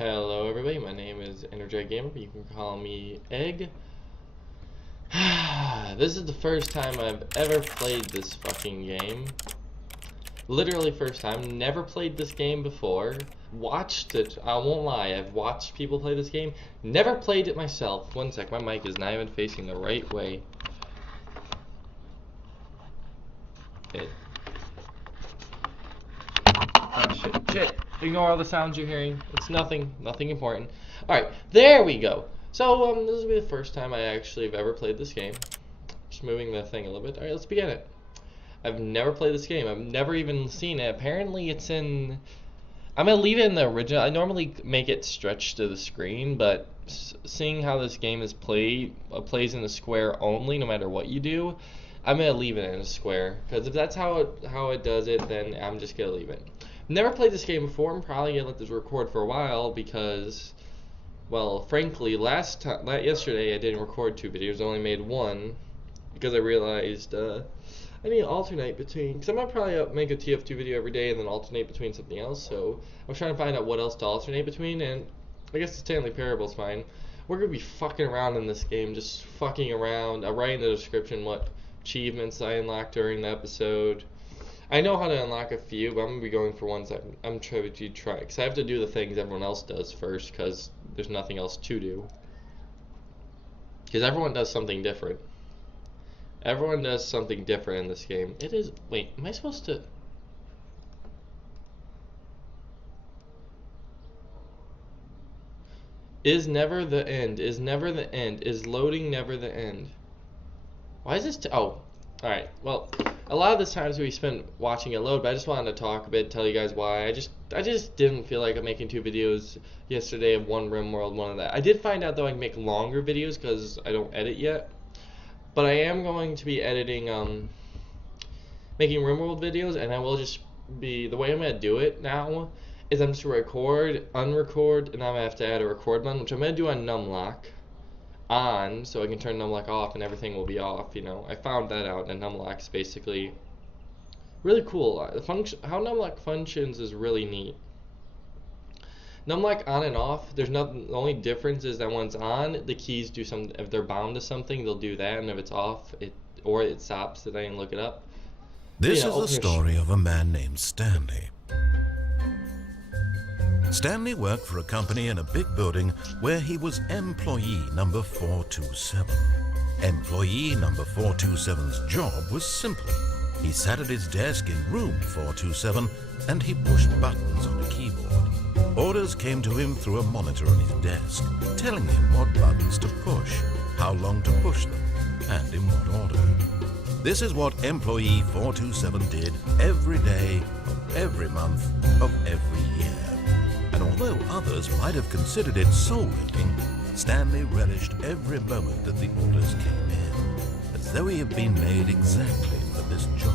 Hello everybody, my name is Energetic Gamer, but you can call me Egg. This is the first time I've ever played this fucking game. Literally first time, never played this game before. Watched it, I won't lie, I've watched people play this game. Never played it myself. One sec, my mic is not even facing the right way. Oh shit. Ignore all the sounds you're hearing. It's nothing important. Alright, there we go. So, this will be the first time I actually have ever played this game. Just moving the thing a little bit. Alright, let's begin it. I've never played this game. I've never even seen it. Apparently it's in... I'm going to leave it in the original. I normally make it stretch to the screen, but seeing how this game is plays in a square only, no matter what you do, I'm going to leave it in a square. Because if that's how it does it, then I'm just going to leave it. Never played this game before. I'm probably gonna let this record for a while because, well, frankly, yesterday I didn't record 2 videos. I only made 1 because I realized I need to alternate between. Because I'm gonna probably make a TF2 video every day and then alternate between something else. So I was trying to find out what else to alternate between, and I guess the Stanley Parable is fine. We're gonna be fucking around in this game, just fucking around. I'll write in the description what achievements I unlocked during the episode. I know how to unlock a few, but I'm going to be going for ones that I'm trying to try. Because I have to do the things everyone else does first, because there's nothing else to do. Because everyone does something different. Everyone does something different in this game. It is... Wait, am I supposed to... Is never the end. Is never the end. Is loading never the end. Why is this... Oh, alright. Well... A lot of the times we spent watching it load, but I just wanted to talk a bit, tell you guys why. I just didn't feel like making 2 videos yesterday of one RimWorld, one of that. I did find out though I can make longer videos because I don't edit yet. But I am going to be editing, making RimWorld videos, and I will just be, the way I'm going to do it now is I'm just going to record, unrecord, and I'm going to have to add a record button, which I'm going to do on numlock. On, so I can turn numlock off and everything will be off, you know. I found that out, and numlock's basically really cool. How numlock functions is really neat. Numlock on and off, there's nothing, the only difference is that when it's on, the keys do something. If they're bound to something, they'll do that, and if it's off, it stops. Did I didn't look it up? This is the story of a man named Stanley. Stanley worked for a company in a big building where he was employee number 427. Employee number 427's job was simple. He sat at his desk in room 427 and he pushed buttons on a keyboard. Orders came to him through a monitor on his desk, telling him what buttons to push, how long to push them, and in what order. This is what employee 427 did every day of every month of every year. And although others might have considered it soul-rending, Stanley relished every moment that the orders came in, as though he had been made exactly for this job.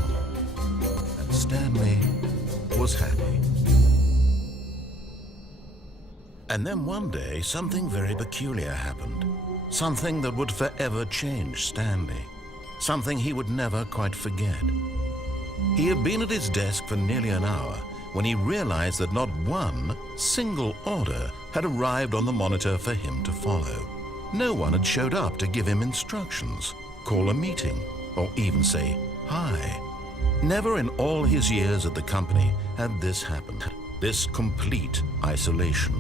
And Stanley was happy. And then one day, something very peculiar happened. Something that would forever change Stanley. Something he would never quite forget. He had been at his desk for nearly an hour when he realized that not one single order had arrived on the monitor for him to follow. No one had showed up to give him instructions, call a meeting, or even say hi. Never in all his years at the company had this happened, this complete isolation.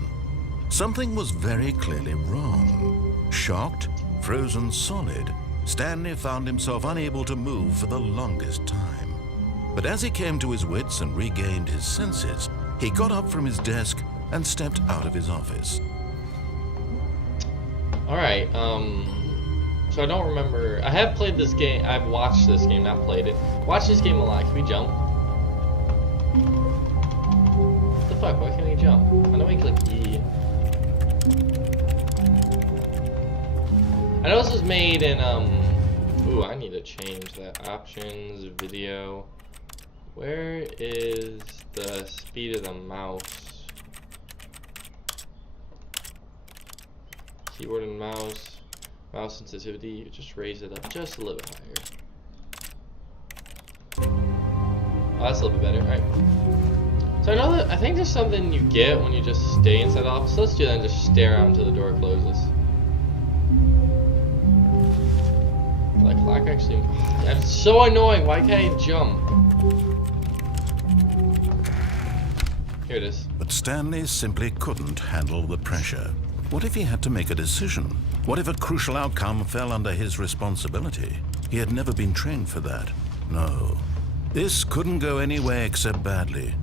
Something was very clearly wrong. Shocked, frozen solid, Stanley found himself unable to move for the longest time. But as he came to his wits and regained his senses, he got up from his desk and stepped out of his office. Alright, so I don't remember. I have played this game. I've watched this game, not played it. Watched this game a lot. Can we jump? What the fuck? Why can't we jump? I know we click E. I know this was made in, ooh, I need to change that. Options, video. Where is the speed of the mouse? Keyboard and mouse. Mouse sensitivity. Just raise it up just a little bit higher. Oh, that's a little bit better. Alright. So I know that, I think there's something you get when you just stay inside the office. Let's do that and just stare out until the door closes. Like clock actually, that's so annoying. Why can't I jump? Here it is. But Stanley simply couldn't handle the pressure. What if he had to make a decision? What if a crucial outcome fell under his responsibility? He had never been trained for that. No. This couldn't go any way except badly.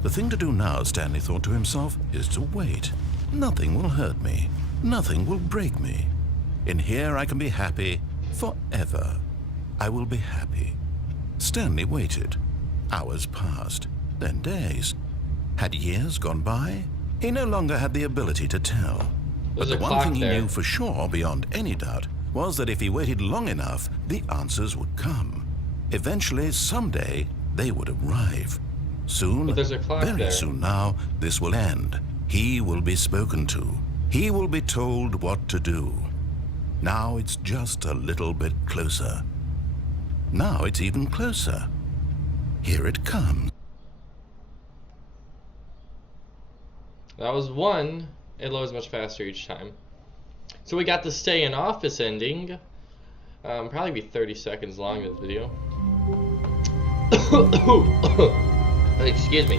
The thing to do now, Stanley thought to himself, is to wait. Nothing will hurt me. Nothing will break me. In here I can be happy forever. I will be happy. Stanley waited. Hours passed, then days. Had years gone by? He no longer had the ability to tell. But the one thing he knew for sure, beyond any doubt, was that if he waited long enough, the answers would come. Eventually, someday, they would arrive. Soon, very soon now, this will end. He will be spoken to. He will be told what to do. Now it's just a little bit closer. Now it's even closer. Here it comes. That was one. It loads much faster each time. So we got the stay in office ending. Probably be 30 seconds long, this video. Excuse me.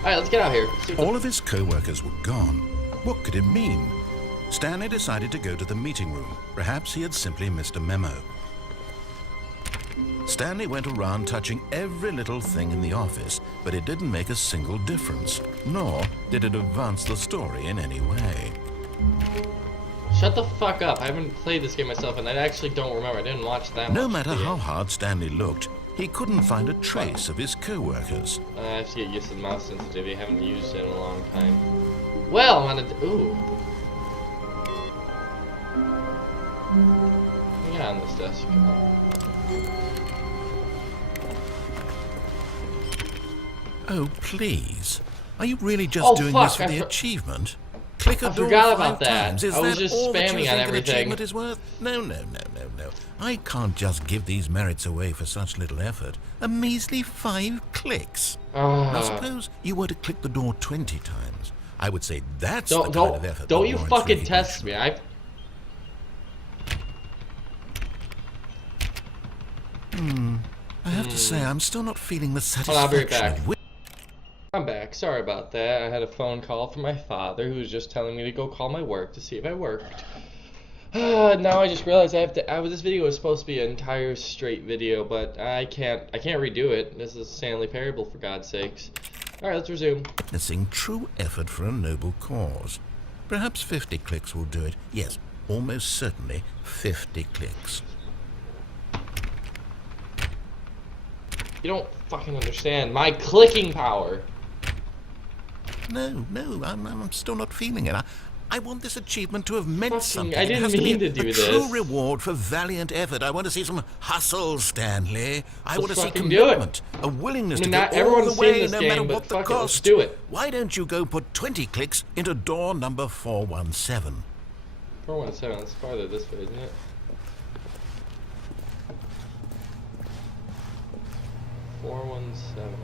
Alright, let's get out here. All of his co-workers were gone. What could it mean? Stanley decided to go to the meeting room. Perhaps he had simply missed a memo. Stanley went around touching every little thing in the office, but it didn't make a single difference, nor did it advance the story in any way. Shut the fuck up. I haven't played this game myself, and I actually don't remember. I didn't watch that much. No matter how hard Stanley looked, he couldn't find a trace of his co-workers. I have to get used to the mouse sensitivity. I haven't used it in a long time. Well, I'm on a... Ooh. What do we got on this desk? Oh, please. Are you really just doing this for the achievement? Click a door 5 times. Is that all that you think an achievement is worth? No. I can't just give these merits away for such little effort. A measly 5 clicks. Now suppose you were to click the door 20 times. I would say that's the kind of effort. Don't you fucking test me. I have to say, I'm still not feeling the satisfaction. I'll be right back. I'm back. Sorry about that. I had a phone call from my father who was just telling me to go call my work to see if I worked. Now I just realized I have to. This video was supposed to be an entire straight video, but I can't redo it. This is Stanley Parable, for God's sakes. All right, let's resume. Witnessing true effort for a noble cause. Perhaps 50 clicks will do it. Yes, almost certainly 50 clicks. You don't fucking understand my clicking power. No, I'm still not feeling it. I want this achievement to have meant something. I didn't mean to do this. A true reward for valiant effort. I want to see some hustle, Stanley. I want to see commitment, a willingness to go all the way, no matter what the cost. Let's do it. Why don't you go put 20 clicks into door number 417? 417. That's farther this way, isn't it? 417.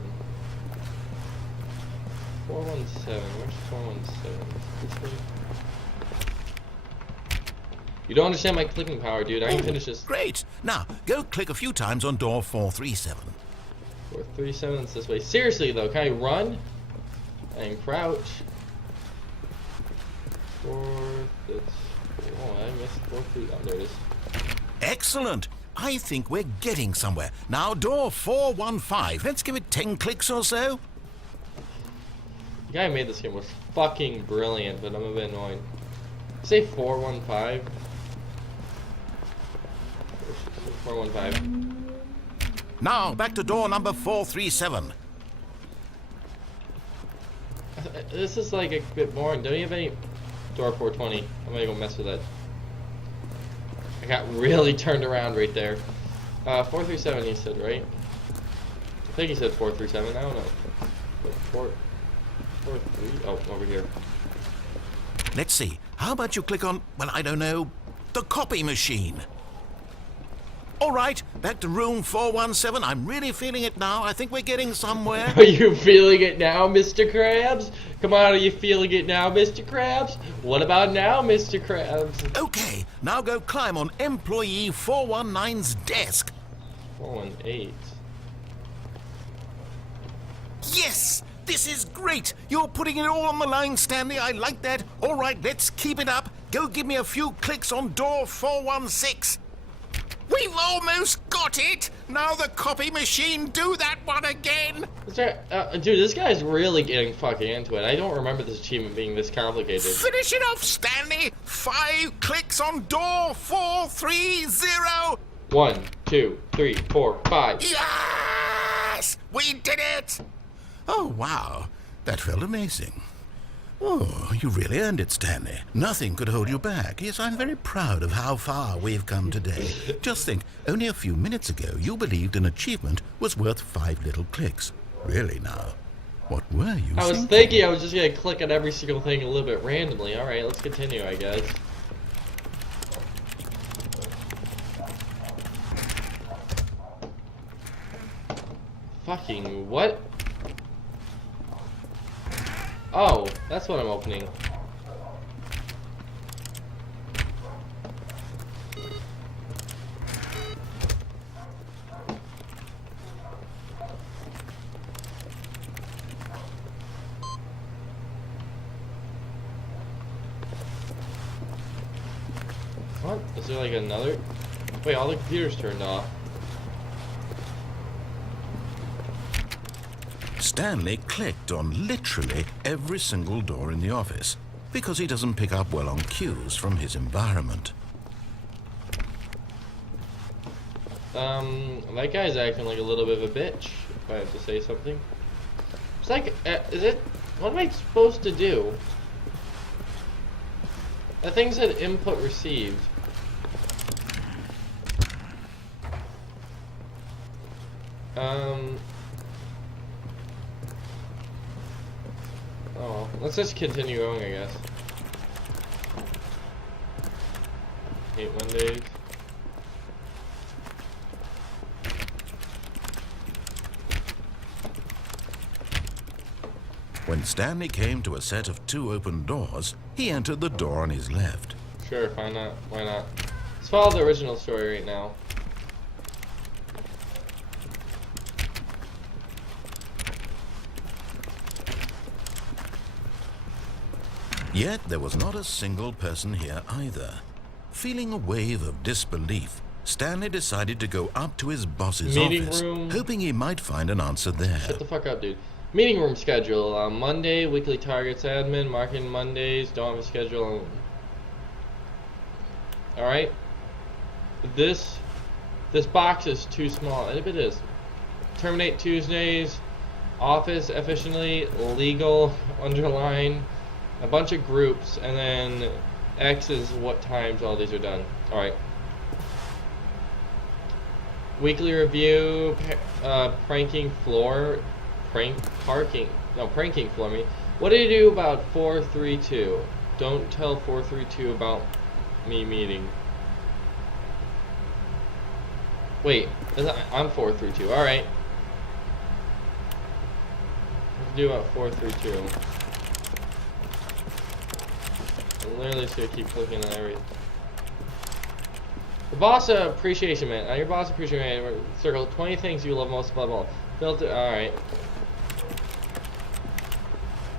417. Where's 417? This way? You don't understand my clicking power, dude. I can finish this. Great. Now, go click a few times on door 437. 437 is this way. Seriously, though, can I run? And crouch. Oh, I missed 4-3. Oh, there it is. Excellent. I think we're getting somewhere. Now, door 415. Let's give it 10 clicks or so. The guy who made this game was fucking brilliant, but I'm a bit annoyed. Say 415. 415. Now, back to door number 437. This is like a bit boring. Don't you have any... Door 420. I'm gonna go mess with that. I got really turned around right there. 437 he said, right? I think he said 437. I don't know. 443. Oh, over here. Let's see. How about you click on, well, I don't know, the copy machine? All right, back to room 417. I'm really feeling it now. I think we're getting somewhere. Are you feeling it now, Mr. Krabs? Come on, are you feeling it now, Mr. Krabs? What about now, Mr. Krabs? Okay, now go climb on employee 419's desk. 418. Yes! This is great! You're putting it all on the line, Stanley. I like that. All right, let's keep it up. Go give me a few clicks on door 416. We've almost got it! Now the copy machine, do that one again! Dude, this guy's really getting fucking into it. I don't remember this achievement being this complicated. Finish it off, Stanley! 5 clicks on door 430! 1, 2, 3, 4, 5. Yes! We did it! Oh, wow. That felt amazing. Oh, you really earned it, Stanley. Nothing could hold you back. Yes, I'm very proud of how far we've come today. Just think, only a few minutes ago, you believed an achievement was worth 5 little clicks. Really now? What were you I was thinking I was just gonna click on every single thing a little bit randomly. Alright, let's continue, I guess. Fucking what? Oh, that's what I'm opening. What? Is there like another? Wait, all the computers turned off. Stanley clicked on literally every single door in the office because he doesn't pick up well on cues from his environment. That guy's acting like a little bit of a bitch, if I have to say something. It's like, what am I supposed to do? That thing said input received. Oh, let's just continue going, I guess. Hate Mondays. When Stanley came to a set of 2 open doors, he entered the door on his left. Sure, why not? Why not? Let's follow the original story right now. Yet there was not a single person here either. Feeling a wave of disbelief, Stanley decided to go up to his boss's Meeting office, room. hoping he might find an answer there. Shut the fuck up, dude. Meeting room schedule. Monday, weekly targets admin, marking Mondays, don't have a schedule. Alright. This box is too small. And if it is. Terminate Tuesdays, office efficiently, legal, underline, a bunch of groups, and then X is what times all these are done. Alright. Weekly review, pranking floor. Pranking floor me. What do you do about 432? Don't tell 432 about me meeting. Wait, I'm 432. All right. What do you do about 432? I'm literally just gonna keep clicking on everything. The boss appreciation man. Your boss appreciation man. Circle 20 things you love most. Blah blah. Filter. All right.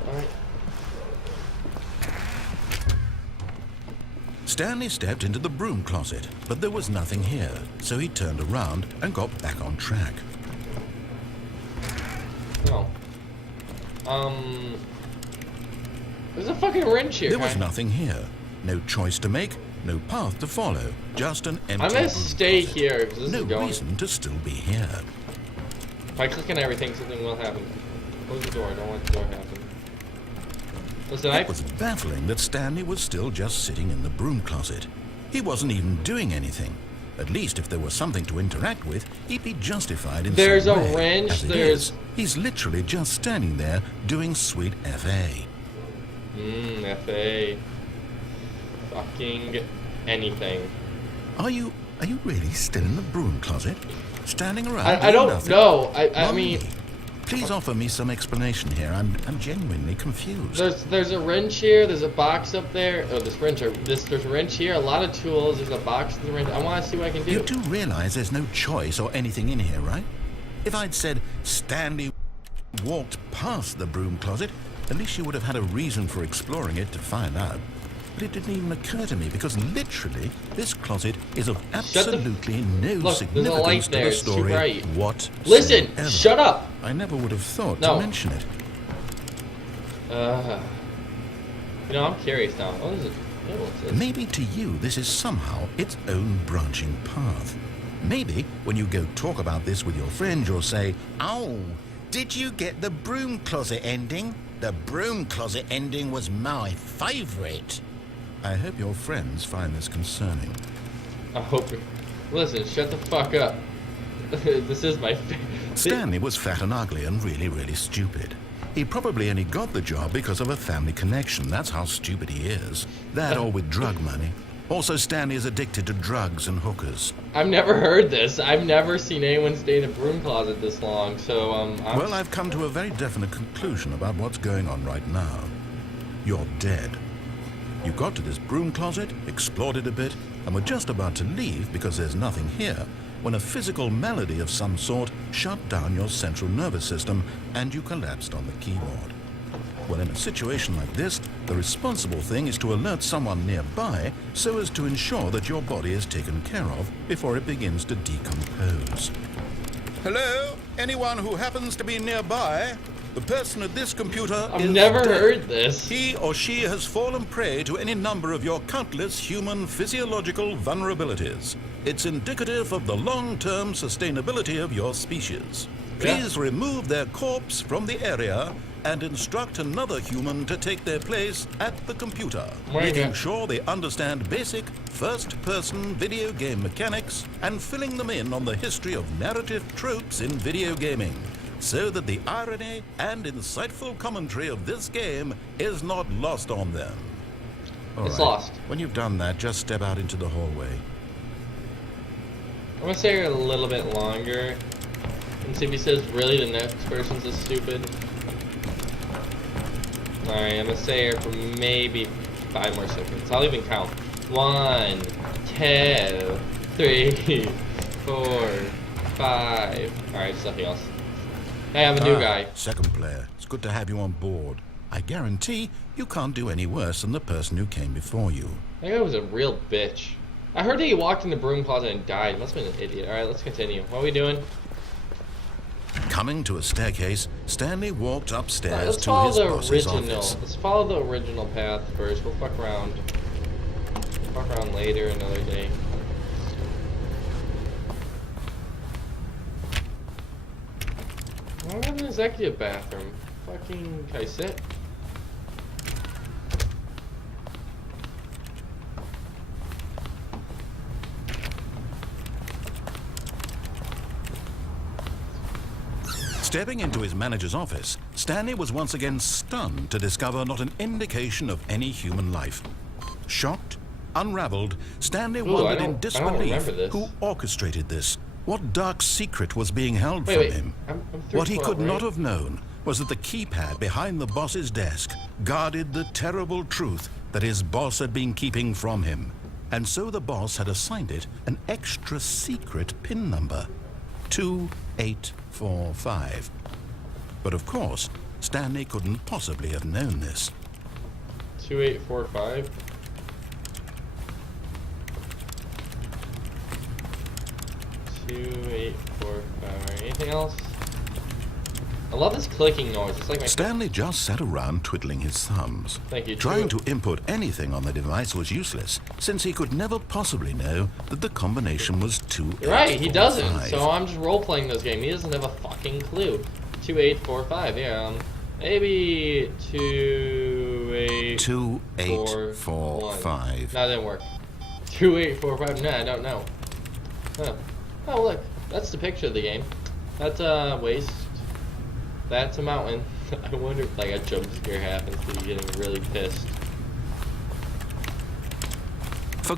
Alright. Stanley stepped into the broom closet, but there was nothing here, so he turned around and got back on track. No. There's a fucking wrench here. There was nothing here. No choice to make, no path to follow, just an empty I'm gonna broom stay closet. here, because this No is going. reason to still be here. If I click on everything, something will happen. Close the door. I don't want the door to happen. Listen, It was baffling that Stanley was still just sitting in the broom closet. He wasn't even doing anything. At least if there was something to interact with, he'd be justified in There's some a way. wrench, As it there's... is, he's literally just standing there doing sweet FA. FA. Fucking anything. Are you Are you really still in the broom closet? Standing around I doing don't nothing? know. I Mommy, mean, please offer me some explanation here. I'm genuinely confused. there's a wrench here. There's a box up there. Oh, there's a wrench here. A lot of tools. There's a box with the wrench. I want to see what I can do. You do realize there's no choice or anything in here, right? If I'd said Stanley walked past the broom closet, at least you would have had a reason for exploring it to find out. But it didn't even occur to me because literally this closet is of absolutely no Look, there's a light significance to there. the It's too story bright. whatsoever. Listen, shut up. I never would have thought No. to mention it. You know, I'm curious now. What is it? What's this? Maybe to you this is somehow its own branching path. Maybe when you go talk about this with your friend, you'll say, "Oh, did you get the broom closet ending? The broom closet ending was my favorite." I hope your friends find this concerning. I hope it. Listen, shut the fuck up. This is my favorite. Stanley was fat and ugly and really, really stupid. He probably only got the job because of a family connection. That's how stupid he is. That or with drug money. Also, Stanley is addicted to drugs and hookers. I've never heard this. I've never seen anyone stay in a broom closet this long, so, Well, I've come to a very definite conclusion about what's going on right now. You're dead. You got to this broom closet, explored it a bit, and were just about to leave because there's nothing here, when a physical malady of some sort shut down your central nervous system and you collapsed on the keyboard. Well, in a situation like this, the responsible thing is to alert someone nearby so as to ensure that your body is taken care of before it begins to decompose. Hello? Anyone who happens to be nearby? The person at this computer I've is never dead. heard this. He or she has fallen prey to any number of your countless human physiological vulnerabilities. It's indicative of the long-term sustainability of your species. Please remove their corpse from the area and instruct another human to take their place at the computer, making sure they understand basic first-person video game mechanics and filling them in on the history of narrative tropes in video gaming, so that the irony and insightful commentary of this game is not lost on them. It's lost. When you've done that, just step out into the hallway. I'm gonna stay here a little bit longer and see if he says really the next person's is stupid. Alright, I'm gonna stay here for maybe 5 more seconds. I'll even count. 1, 2, 3, 4, 5. Alright, it's nothing else. Hey, I'm a new guy. Second player, it's good to have you on board. I guarantee you can't do any worse than the person who came before you. That guy was a real bitch. I heard that he walked in the broom closet and died. He must have been an idiot. Alright, let's continue. What are we doing? Coming to a staircase, Stanley walked upstairs Let's to follow his the boss's original. office. Let's follow the original path first. We'll fuck around. We'll fuck around later, another day. I don't have an executive bathroom. Fucking, can I sit? Stepping into his manager's office, Stanley was once again stunned to discover not an indication of any human life. Shocked, unraveled, Stanley wondered in disbelief who orchestrated this. What dark secret was being held from him? I'm What he 312, could right? not have known was that the keypad behind the boss's desk guarded the terrible truth that his boss had been keeping from him. And so the boss had assigned it an extra secret PIN number, 2845. But of course, Stanley couldn't possibly have known this. 2845. 2845. Anything else? I love this clicking noise. It's like my. Stanley just sat around twiddling his thumbs. Thank you. Trying to input anything on the device was useless, since he could never possibly know that the combination was 2845. You're right, he doesn't. So I'm just role playing this game. He doesn't have a fucking clue. 2845. Yeah. Maybe 2845. No, that didn't work. 2845. No, I don't know. Huh. Oh look, that's the picture of the game. That's a waste. That's a mountain. I wonder if like a jump scare happens to you getting really pissed. For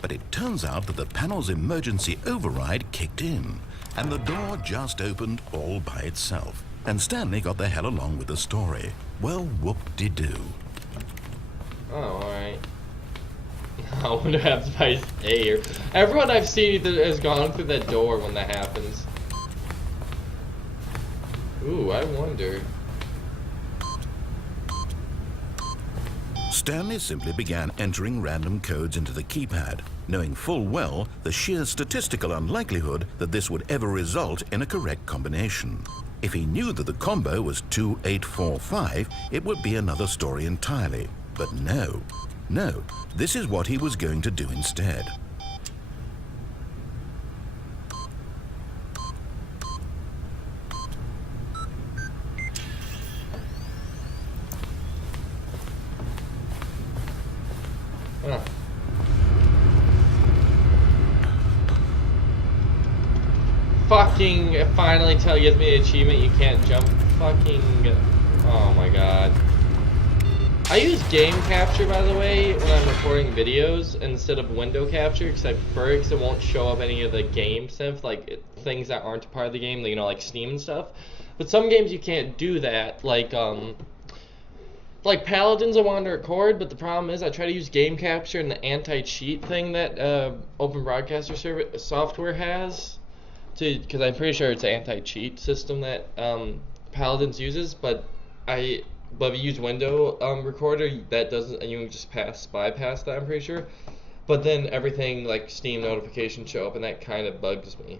But it turns out that the panel's emergency override kicked in, and the door just opened all by itself. And Stanley got the hell along with the story. Well, whoop-de-doo. Oh, alright. I wonder how to stay here. Everyone I've seen either has gone through that door when that happens. Ooh, I wonder. Stanley simply began entering random codes into the keypad, knowing full well the sheer statistical unlikelihood that this would ever result in a correct combination. If he knew that the combo was 2845, it would be another story entirely. But no, this is what he was going to do instead. Fucking finally gives me the achievement you can't jump. Fucking, oh my god. I use game capture, by the way, when I'm recording videos instead of window capture, because I prefer it because it won't show up any of the game stuff, like things that aren't a part of the game, you know, like Steam and stuff. But some games you can't do that, like Paladins I wanted to record, but the problem is I try to use game capture and the anti-cheat thing that Open Broadcaster software has, because I'm pretty sure it's an anti-cheat system that Paladins uses, but if you use window recorder, that doesn't, and you can just bypass that, I'm pretty sure. But then everything like Steam notifications show up, and that kind of bugs me.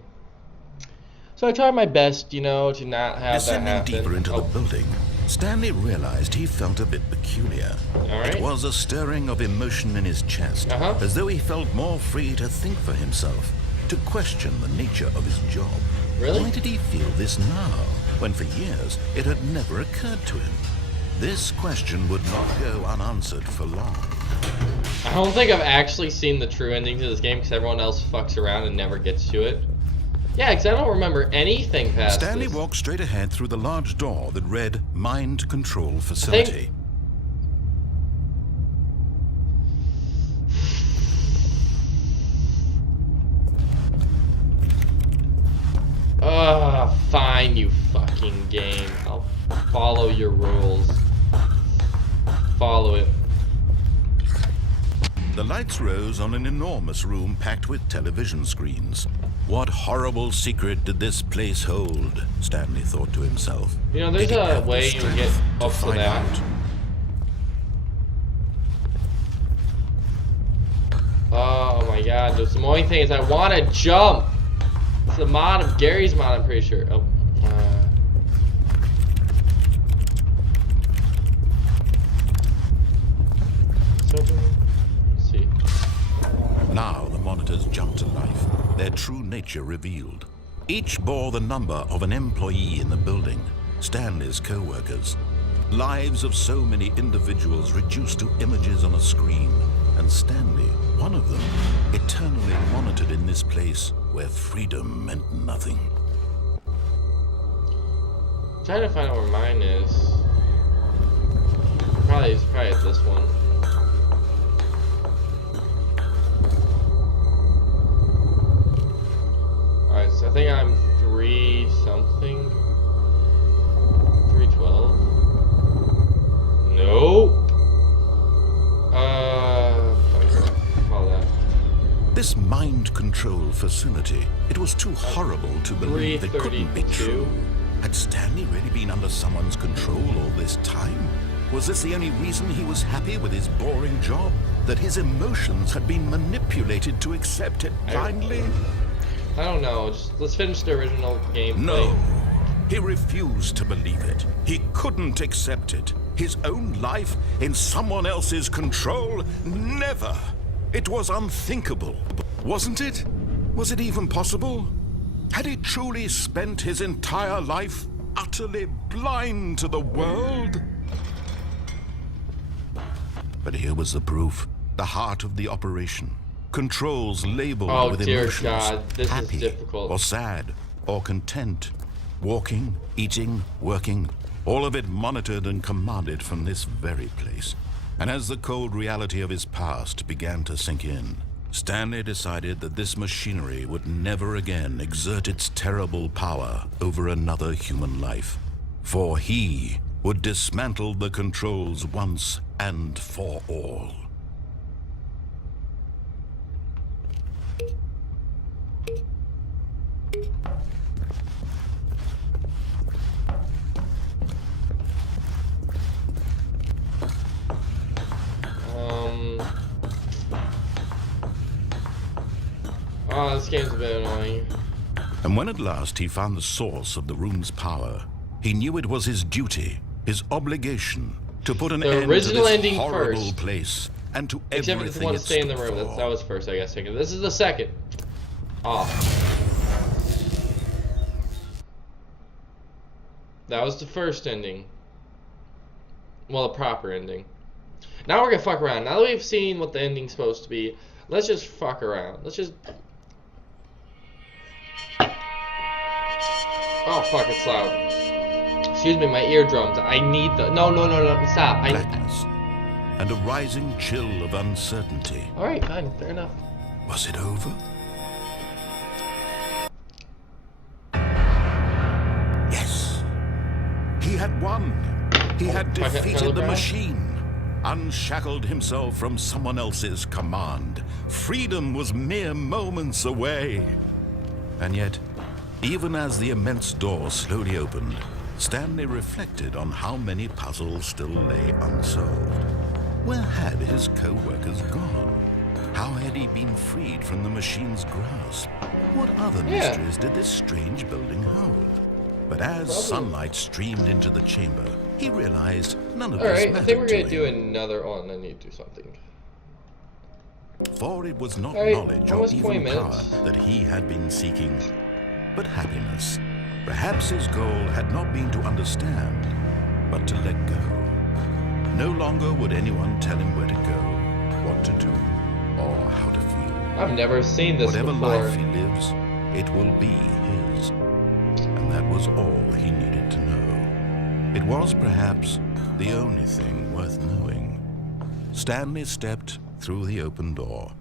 So I tried my best, you know, to not have that happen. Descending deeper into the building, Stanley realized he felt a bit peculiar. Alright. It was a stirring of emotion in his chest, as though he felt more free to think for himself, to question the nature of his job. Really? Why did he feel this now, when for years it had never occurred to him? This question would not go unanswered for long. I don't think I've actually seen the true ending to this game because everyone else fucks around and never gets to it. Yeah, because I don't remember anything past Stanley this. walked straight ahead through the large door that read Mind Control Facility. Fine, you fucking game. I'll follow your rules. Follow it. The lights rose on an enormous room packed with television screens. What horrible secret did this place hold? Stanley thought to himself. You know, there's a way you can get up to that. Oh my god, the annoying thing is I want to jump! It's the mod of Gary's mod, I'm pretty sure. Oh. Let's see. Now the monitors jumped to life, their true nature revealed. Each bore the number of an employee in the building, Stanley's co-workers. Lives of so many individuals reduced to images on a screen, and Stanley, one of them, eternally monitored in this place where freedom meant nothing. I'm trying to find out where mine is. It's probably at this one. Alright, so I think I'm 3 something. 312. Nope. Follow that. This mind control facility, it was too horrible to believe it couldn't be true. Had Stanley really been under someone's control all this time? Was this the only reason he was happy with his boring job? That his emotions had been manipulated to accept it blindly? I don't know. Let's finish the original gameplay. No. He refused to believe it. He couldn't accept it. His own life in someone else's control? Never. It was unthinkable. Wasn't it? Was it even possible? Had he truly spent his entire life utterly blind to the world? But here was the proof. The heart of the operation. Controls labeled with emotions. God, this happy, is difficult. or sad, or content. Walking, eating, working, all of it monitored and commanded from this very place. And as the cold reality of his past began to sink in, Stanley decided that this machinery would never again exert its terrible power over another human life, for he would dismantle the controls once and for all. Oh, this game's a bit annoying. And when at last he found the source of the room's power, he knew it was his duty, his obligation, to put an end to original this ending horrible first. place and to Except for everything the one it to stay in the stood room. for. That was first, I guess. Second. This is the second. Oh. That was the first ending. Well, the proper ending. Now we're gonna fuck around. Now that we've seen what the ending's supposed to be, let's just fuck around. Let's just... Oh, fuck, it's loud. Excuse me, my eardrums. I need the... No, stop. Blackness and a rising chill of uncertainty. Alright, fine, fair enough. Was it over? Yes. He had won. He had defeated the machine, unshackled himself from someone else's command. Freedom was mere moments away. And yet, even as the immense door slowly opened, Stanley reflected on how many puzzles still lay unsolved. Where had his co-workers gone? How had he been freed from the machine's grasp? What other mysteries did this strange building hold? But as sunlight streamed into the chamber, he realized none of this mattered. Alright, I think we're going to to do another one. I need to do something. For it was not knowledge or even power minutes. that he had been seeking, but happiness. Perhaps his goal had not been to understand, but to let go. No longer would anyone tell him where to go, what to do, or how to feel. I've never seen this Whatever before. life he lives, it will be his. And that was all he needed to know. It was perhaps the only thing worth knowing. Stanley stepped through the open door.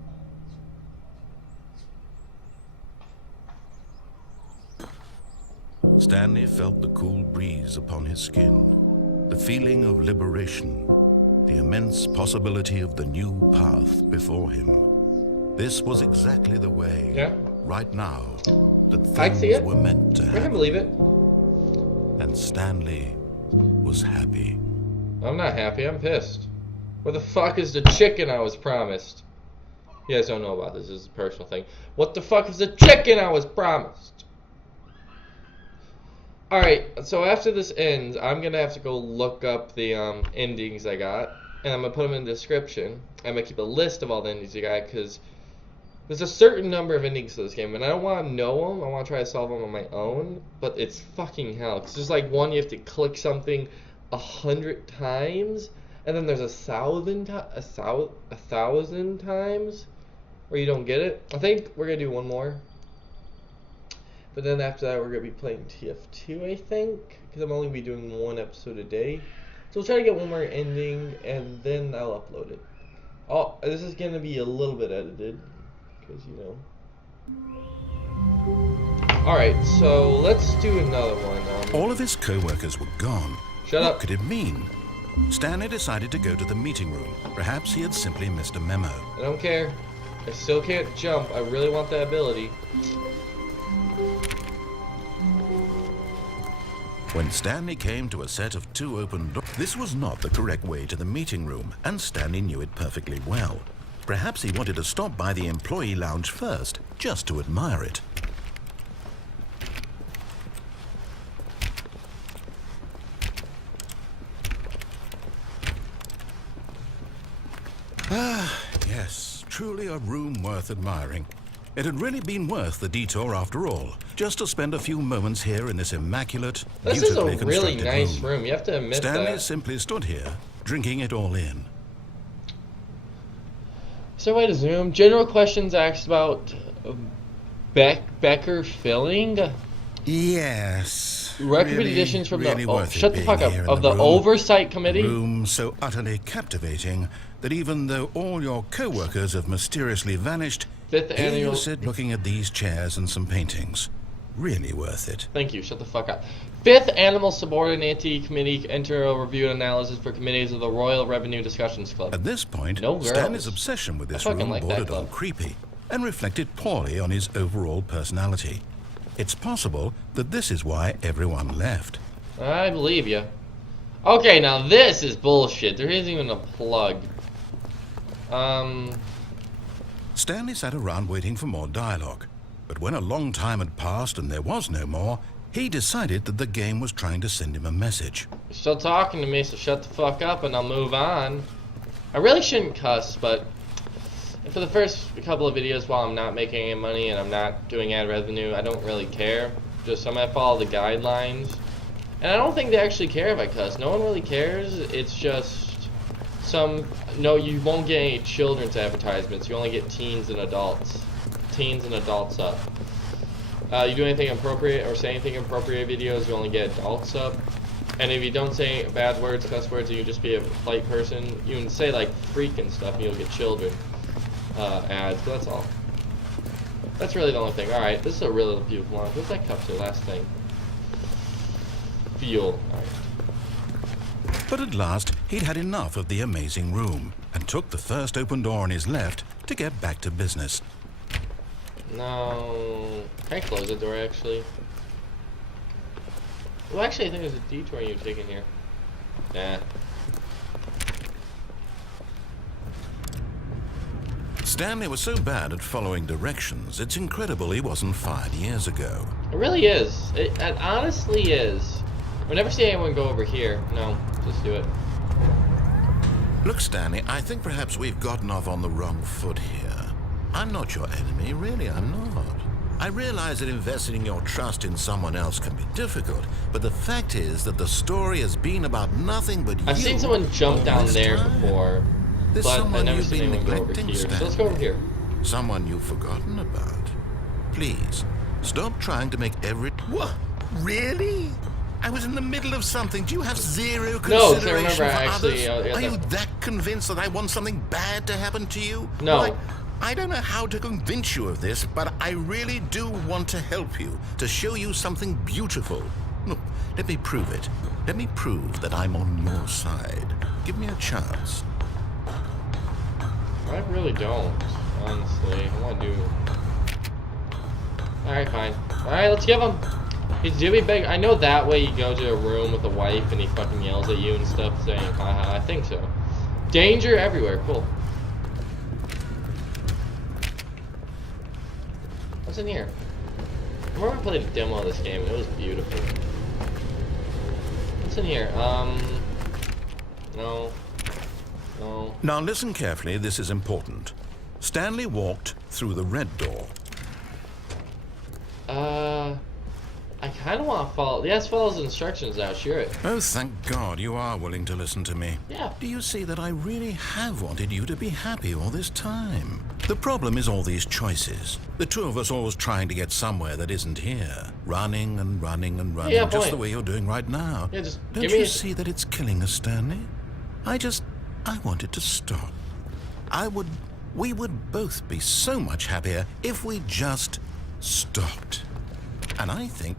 Stanley felt the cool breeze upon his skin, the feeling of liberation, the immense possibility of the new path before him. This was exactly the way, right now, that things were meant to happen. I can believe it. And Stanley was happy. I'm not happy, I'm pissed. Where the fuck is the chicken I was promised? You guys don't know about this, this is a personal thing. What the fuck is the chicken I was promised? Alright, so after this ends, I'm gonna have to go look up the endings I got, and I'm gonna put them in the description. I'm gonna keep a list of all the endings I got, because there's a certain number of endings to this game, and I don't want to know them. I want to try to solve them on my own, but it's fucking hell. Because there's like one you have to click something 100 times, and then there's 1,000 times where you don't get it. I think we're gonna do one more, but then after that we're gonna be playing TF2, I think, because I'm only gonna be doing one episode a day. So we'll try to get one more ending, and then I'll upload it. Oh, this is gonna be a little bit edited. You know. Alright, so let's do another one. All of his co-workers were gone. Shut up. What could it mean? Stanley decided to go to the meeting room. Perhaps he had simply missed a memo. I don't care. I still can't jump. I really want that ability. When Stanley came to a set of 2 open doors, this was not the correct way to the meeting room, and Stanley knew it perfectly well. Perhaps he wanted to stop by the employee lounge first, just to admire it. Ah, yes, truly a room worth admiring. It had really been worth the detour after all, just to spend a few moments here in this immaculate, this is a beautifully really constructed nice room. You have to admit Stanley that. simply stood here, drinking it all in. So way to zoom. General questions asked about Becker filling. Yes. recommendations from really the worth it shut the fuck being up here in of the the room. oversight committee. Room so utterly captivating that even though all your co-workers have mysteriously vanished, Fifth here annual. you sit looking at these chairs and some paintings. Really worth it. Thank you. Shut the fuck up. Fifth Animal Subordinate Committee Internal Review and Analysis for Committees of the Royal Revenue Discussions Club. At this point, No girls. Stanley's obsession with this I fucking room like that bordered club. on creepy and reflected poorly on his overall personality. It's possible that this is why everyone left. I believe you. Okay, now this is bullshit. There isn't even a plug. Stanley sat around waiting for more dialogue, but when a long time had passed and there was no more, he decided that the game was trying to send him a message. You're still talking to me, so shut the fuck up and I'll move on. I really shouldn't cuss, but for the first couple of videos while I'm not making any money and I'm not doing ad revenue, I don't really care. Just I'm gonna follow the guidelines. And I don't think they actually care if I cuss. No one really cares. It's just no, you won't get any children's advertisements. You only get teens and adults. Teens and adults up. You do anything appropriate or say anything appropriate videos, you only get adults up. And if you don't say bad words, cuss words, and you just be a polite person, you can say like freak and stuff and you'll get children ads, but that's all. That's really the only thing. Alright, this is a really beautiful one. What's that cup to? Last thing. Fuel. Alright. But at last, he'd had enough of the amazing room and took the first open door on his left to get back to business. No. Can I close the door actually? Well, actually, I think there's a detour you're taking here. Nah. Stanley was so bad at following directions, it's incredible he wasn't fired years ago. It really is. It honestly is. I've never seen anyone go over here. No, just do it. Look, Stanley, I think perhaps we've gotten off on the wrong foot here. I'm not your enemy, really, I'm not. I realize that investing your trust in someone else can be difficult, but the fact is that the story has been about nothing but you. I've seen someone jump all down this there time. before, There's but I've someone never you've seen been anyone go over neglecting, here. So Stanley. let's go over here. Someone you've forgotten about. Please, stop trying to make every... What? Really? I was in the middle of something. Do you have zero No, 'cause I consideration remember for actually, others? Are you that convinced that I want something bad to happen to you? No. Well, I don't know how to convince you of this, but I really do want to help you, to show you something beautiful. Look, let me prove it. Let me prove that I'm on your side. Give me a chance. I really don't, honestly. I want to do... Alright, fine. Alright, let's give him. He's doing big. I know that way you go to a room with a wife and he fucking yells at you and stuff saying, haha, I think so. Danger everywhere, cool. What's in here? I remember I played a demo of this game and it was beautiful. What's in here? No. No. Now listen carefully, this is important. Stanley walked through the red door. I kind of want to follow. Yes, follow the instructions now. Sure. Oh, thank God you are willing to listen to me. Yeah. Do you see that I really have wanted you to be happy all this time? The problem is all these choices. The two of us always trying to get somewhere that isn't here. Running and running and running, Yeah, just point. the way you're doing right now. Yeah, just Don't give me you a... see that it's killing us, Stanley? I want it to stop. We would both be so much happier if we just stopped. And I think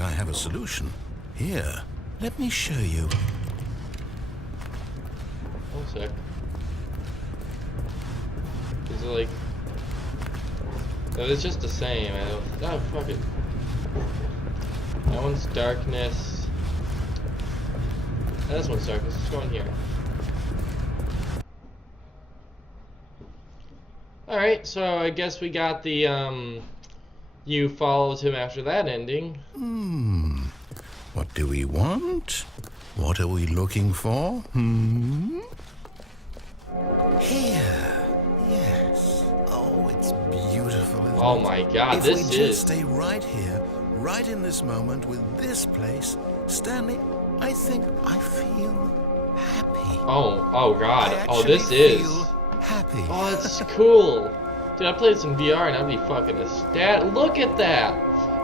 I have a solution. Here, let me show you. One sec. Is it like... No, it's just the same. I don't... Oh, fuck it. That one's darkness. This one's darkness. Let's go in here. Alright, so I guess we got the, you followed him after that ending. What do we want? What are we looking for? Here. Yes. Oh, it's beautiful, isn't Oh it? my god, If this we is... just stay right here, right in this moment with this place, Stanley, I think I feel happy. Oh god. I Oh, this actually is... feel happy. Oh, it's cool. Dude, I played some VR and I'd be fucking ecstatic. Look at that.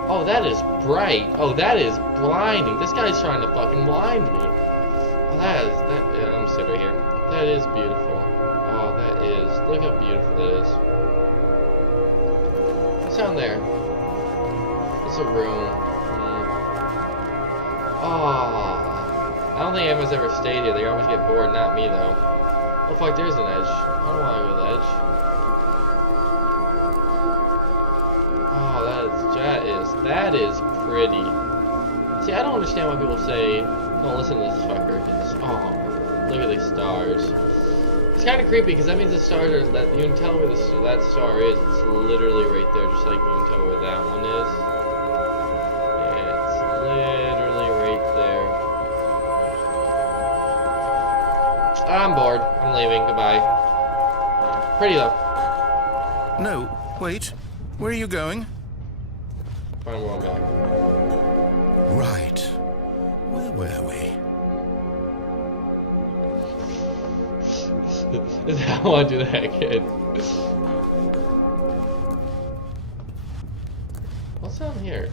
Oh, that is bright. Oh, that is blinding. This guy's trying to fucking blind me. Oh, yeah, I'm sitting right here. That is beautiful. Oh, that is. Look how beautiful that is. What's down there? It's a room. Oh. I don't think anyone's ever stayed here. They always get bored. Not me, though. Oh, fuck, there's an edge. I don't want to go to the edge. Oh, that is pretty. See, I don't understand why people say, don't listen to this fucker. Oh, look at these stars. It's kind of creepy, because that means the stars are, that you can tell where that star is. It's literally right there, just like you can tell where that one is. Yeah, it's literally right there. I'm bored. I'm leaving. Goodbye. Pretty, though. No, wait. Where are you going? I'm going back. Right. Where were we? I want to do that again. What's down here?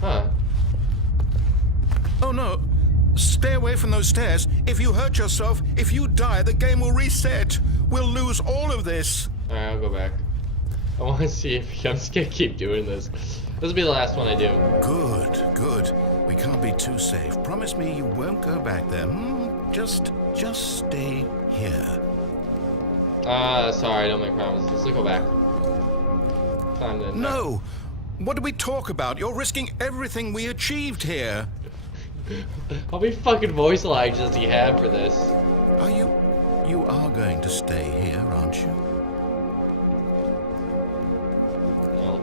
Huh. Oh no. Stay away from those stairs. If you hurt yourself, if you die, the game will reset. We'll lose all of this. Alright, I'll go back. I want to see if I'm just gonna keep doing this. This will be the last one I do. Good, good. We can't be too safe. Promise me you won't go back there. Just stay here. Sorry, don't make promises. Let's go back. Time to No! What do we talk about? You're risking everything we achieved here. How many fucking voice lines does he have for this? Are you are going to stay here, aren't you? No.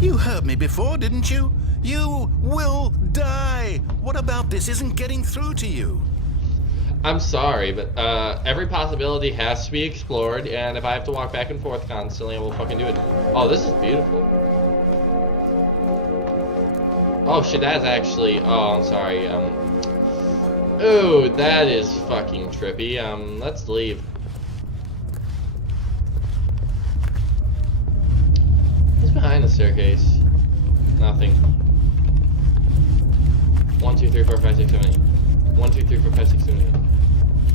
You heard me before, didn't you? You will die. What about this isn't getting through to you? I'm sorry, but every possibility has to be explored, and if I have to walk back and forth constantly, I will fucking do it. Oh, this is beautiful. Oh shit, that's actually. Oh, I'm sorry. Oh, that is fucking trippy. Let's leave. What's behind the staircase? Nothing. 1, 2, 3, 4, 5, 6, 7, 8. 1, 2, 3, 4, 5, 6, 7, 8.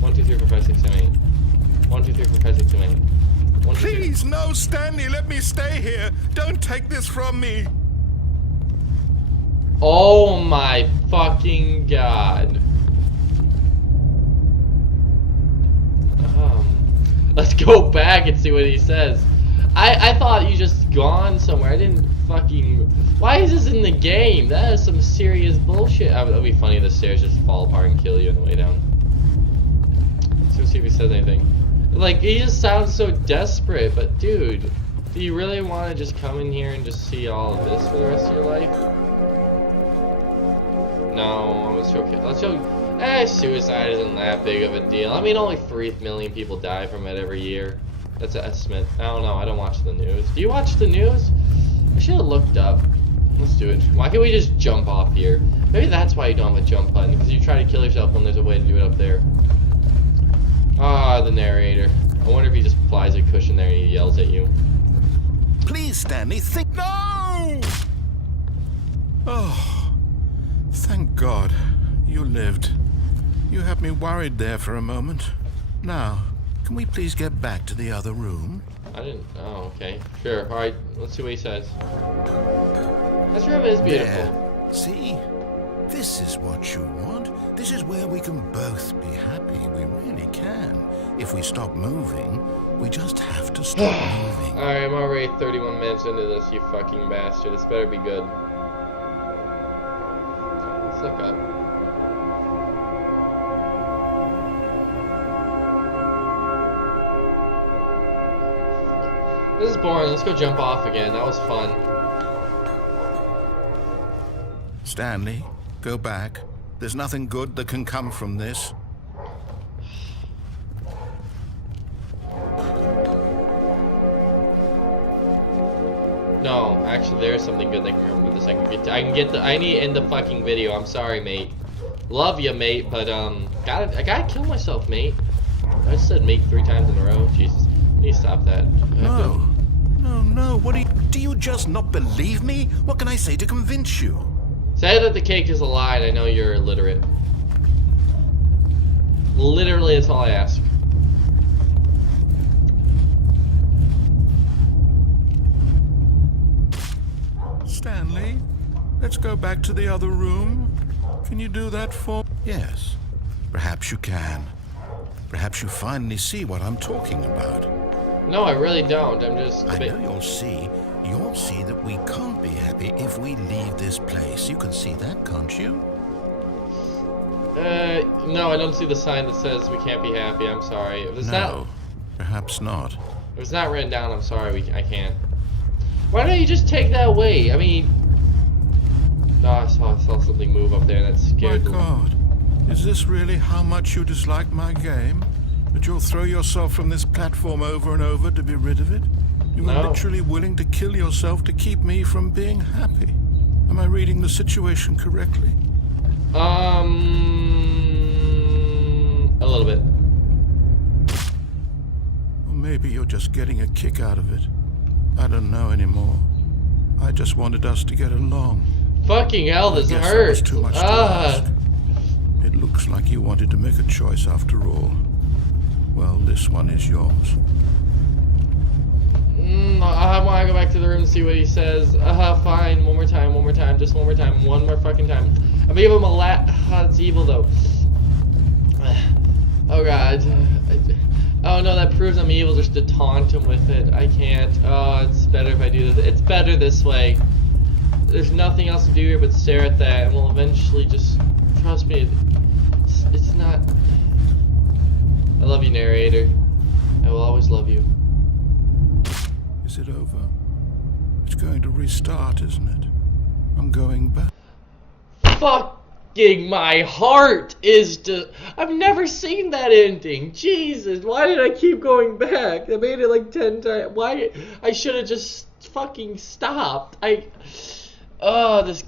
1, 2, 3, 4, 5, 6, 7, 8. 1, 2, 3, 4, 5, 6, 7, 8. 1, 2, 3. Please, no, Stanley, let me stay here. Don't take this from me. Oh my fucking god. Let's go back and see what he says. I thought you just gone somewhere. I didn't fucking... Why is this in the game? That is some serious bullshit. It'll be funny if the stairs just fall apart and kill you on the way down. Let's see if he says anything. Like, he just sounds so desperate, but dude, do you really want to just come in here and just see all of this for the rest of your life? No, I'm just joking. Let's joke. Suicide isn't that big of a deal. I mean, only 3 million people die from it every year. That's an estimate. I don't know. I don't watch the news. Do you watch the news? I should have looked up. Let's do it. Why can't we just jump off here? Maybe that's why you don't have a jump button, because you try to kill yourself when there's a way to do it up there. Ah, the narrator. I wonder if he just flies a cushion there and he yells at you. Please, Stanley, think. No! Oh, thank God you lived. You had me worried there for a moment. Now, can we please get back to the other room? I didn't. Oh, okay. Sure. Alright, let's see what he says. This room is beautiful. There. See? This is what you want. This is where we can both be happy. We really can. If we stop moving, we just have to stop moving. Alright, I'm already 31 minutes into this, you fucking bastard. This better be good. Let's look up. This is boring. Let's go jump off again. That was fun. Stanley, go back. There's nothing good that can come from this. No, actually, there's something good that can come from this. I need to end the fucking video. I'm sorry, mate. Love you, mate, but I gotta kill myself, mate. I just said make 3 times in a row. Jesus. I need to stop that. No. No. What do you just not believe me? What can I say to convince you? Say that the cake is a lie and I know you're illiterate. Literally, that's all I ask. Stanley, let's go back to the other room. Can you do that for me? Yes, perhaps you can. Perhaps you finally see what I'm talking about. No, I really don't. I'm just... I know you'll see. You'll see that we can't be happy if we leave this place. You can see that, can't you? No, I don't see the sign that says we can't be happy. I'm sorry. If it's No, perhaps not. If it's not written down, I'm sorry. I can't. Why don't you just take that away? I mean... Oh, I saw something move up there and that scared me. My God. Is this really how much you dislike my game? That you'll throw yourself from this platform over and over to be rid of it? You were literally willing to kill yourself to keep me from being happy. Am I reading the situation correctly? A little bit. Or maybe you're just getting a kick out of it. I don't know anymore. I just wanted us to get along. Fucking hell, this That was hurts. too much to ask. It looks like you wanted to make a choice after all. Well, this one is yours. I want to go back to the room and see what he says. Fine. One more time. Just one more time. One more fucking time. I'm gonna give him a it's evil, though. Oh, God. Oh, no, that proves I'm evil just to taunt him with it. I can't. Oh, it's better if I do this. It's better this way. There's nothing else to do here but stare at that, and we'll eventually just... Trust me. It's not... I love you, narrator. I will always love you. Is it over? It's going to restart, isn't it? I'm going back. Fucking my heart is I've never seen that ending. Jesus, why did I keep going back? I made it like 10 times. Why? I should have just fucking stopped. Oh, this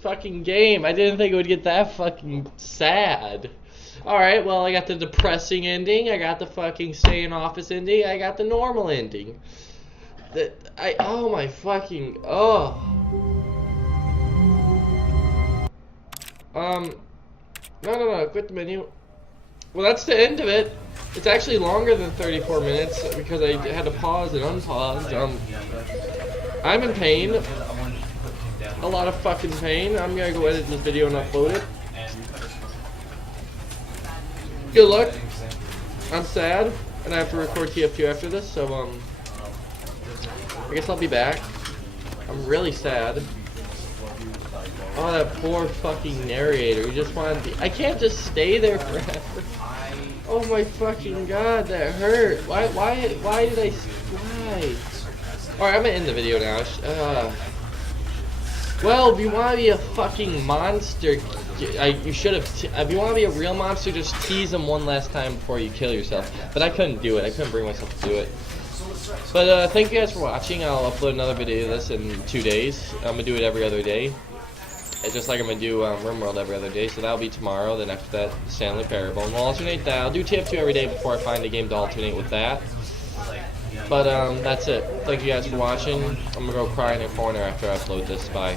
fucking game. I didn't think it would get that fucking sad. Alright, well, I got the depressing ending. I got the fucking stay in office ending. I got the normal ending. Oh my fucking, No, quit the menu. Well, that's the end of it. It's actually longer than 34 minutes because I had to pause and unpause. I'm in pain. A lot of fucking pain. I'm gonna go edit this video and upload it. Good luck. I'm sad, and I have to record TF2 after this, so, I guess I'll be back. I'm really sad. Oh, that poor fucking narrator. He just wanted to... I can't just stay there forever. Oh my fucking God, that hurt. Why did I... Why? Alright, I'm gonna end the video now. Well, if you want to be a fucking monster, you should have... If you want to be a real monster, just tease him one last time before you kill yourself. But I couldn't do it. I couldn't bring myself to do it. But thank you guys for watching. I'll upload another video of this in 2 days. I'm going to do it every other day. It's just like I'm going to do RimWorld every other day. So that'll be tomorrow. Then after that, Stanley Parable. And we'll alternate that. I'll do TF2 every day before I find a game to alternate with that. But that's it. Thank you guys for watching. I'm going to go cry in a corner after I upload this. Bye.